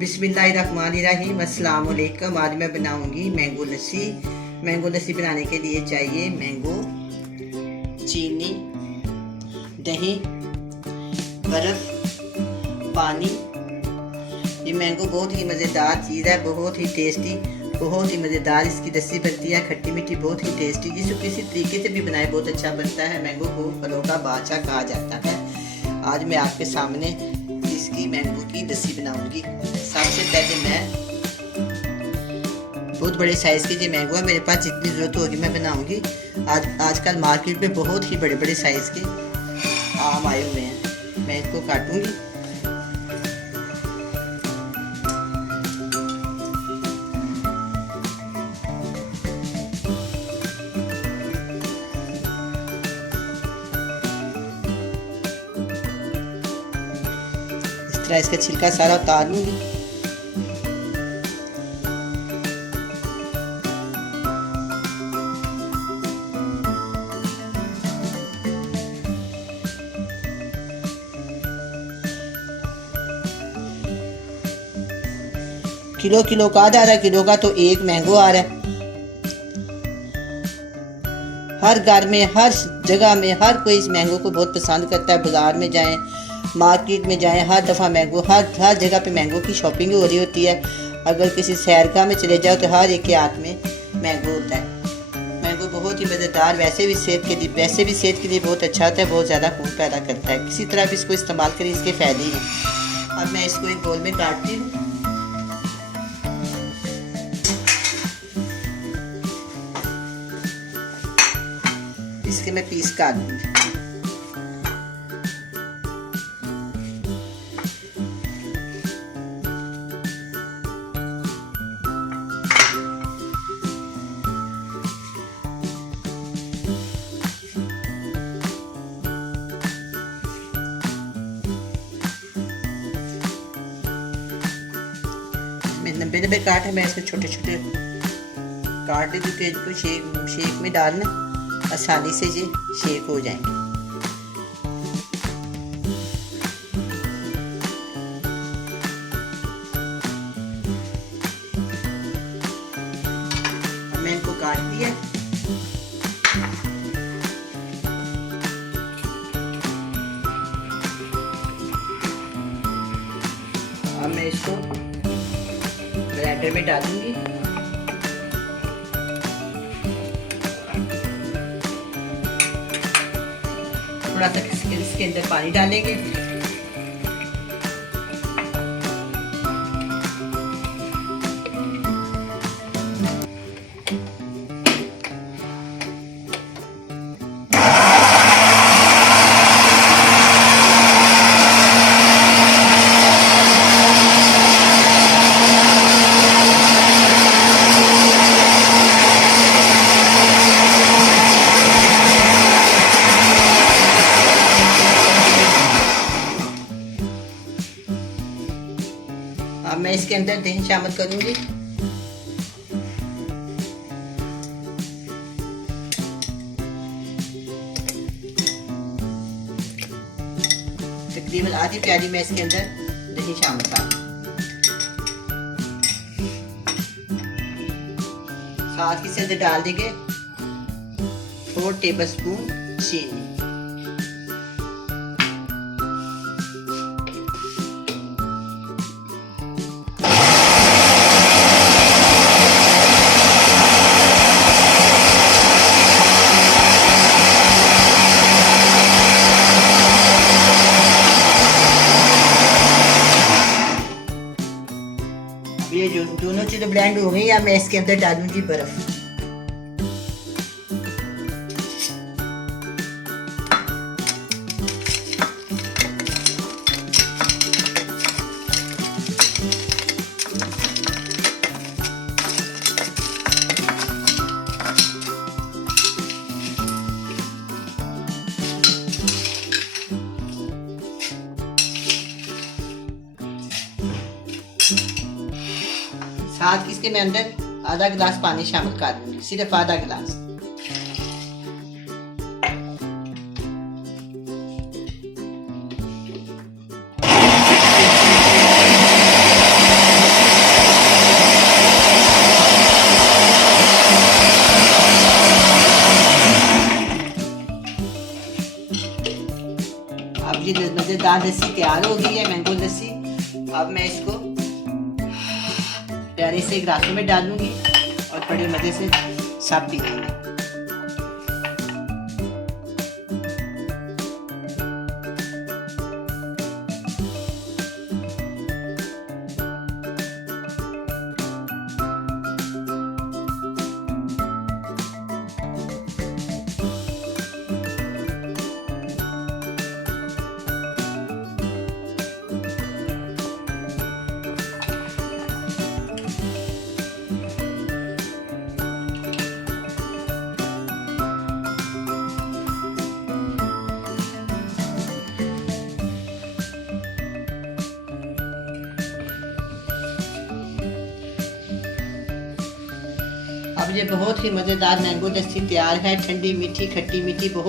बिस्मिल्लाहिर्रहमानिर्रहीम, अस्सलाम वालेकुम। आज मैं बनाऊंगी मैंगो लस्सी। मैंगो लस्सी बनाने के लिए चाहिए मैंगो, चीनी, दही, बर्फ़, पानी। ये मैंगो बहुत ही मज़ेदार चीज़ है, बहुत ही टेस्टी, बहुत ही मज़ेदार इसकी लस्सी बनती है, खट्टी मीठी, बहुत ही टेस्टी। जिसको किसी तरीके से भी बनाए बहुत अच्छा बनता है। मैंगो को फलों का बादशाह कहा जाता है। आज मैं आपके सामने इसकी मैंगो की लस्सी बनाऊंगी। सबसे पहले मैं बहुत बड़े साइज़ के जो मैंगो है, मेरे पास जितनी ज़रूरत होगी मैं बनाऊंगी। आजकल मार्केट में बहुत ही बड़े बड़े साइज़ के आम आए हुए हैं। मैं इसको काटूंगी। इसका छिलका सारा उतार लूंगी। किलो का आधा किलो का तो एक मैंगो आ रहा है। हर घर में, हर जगह में, हर कोई इस मैंगो को बहुत पसंद करता है। बाजार में जाएं, मार्केट में जाएं, हर दफ़ा मैंगो, हर जगह पे मैंगो की शॉपिंग हो रही होती है। अगर किसी सैरगाह में चले जाओ तो हर एक के हाथ में मैंगो होता है। मैंगो बहुत ही मज़ेदार, वैसे भी सेहत के लिए बहुत अच्छा होता है, बहुत ज़्यादा खून पैदा करता है। किसी तरह भी इसको इस्तेमाल करें, इसके फ़ायदे हैं। अब मैं इसको एक बोल में काटती हूँ। इसके मैं पीस काट दूँगी। नब्बे काट है, मैं इसको छोटे छोटे काट देती हूँ कि इनको शेक में डालना आसानी से ये शेक हो जाएंगे। अब मैं इनको काट दिया। अब मैं इसको ब्लेंडर में डालूंगी। थोड़ा सा इसके अंदर पानी डालेंगे। अब मैं इसके अंदर दही शामिल करूंगी। तकरीबन आधी प्याली मैं इसके अंदर दही शामिल करूंगी। साथ ही इसके अंदर डाल देंगे 4 टेबलस्पून चीनी। ये जो दोनों चीज़ें ब्लेंड हो गई, या मैं इसके अंदर डालूंगी बर्फ। साथ इसके मैं अंदर आधा गिलास पानी शामिल कर दूंगी, सिर्फ आधा गिलास। मज़ेदार लस्सी तैयार हो गई है, मैंगो लस्सी। अब मैं इसको प्यारे से गिलासों में डालूंगी और बड़े मज़े से सब पी लेंगे। अब ये बहुत ही मज़ेदार मैंगो लस्सी तैयार है, ठंडी मीठी खट्टी मीठी बहुत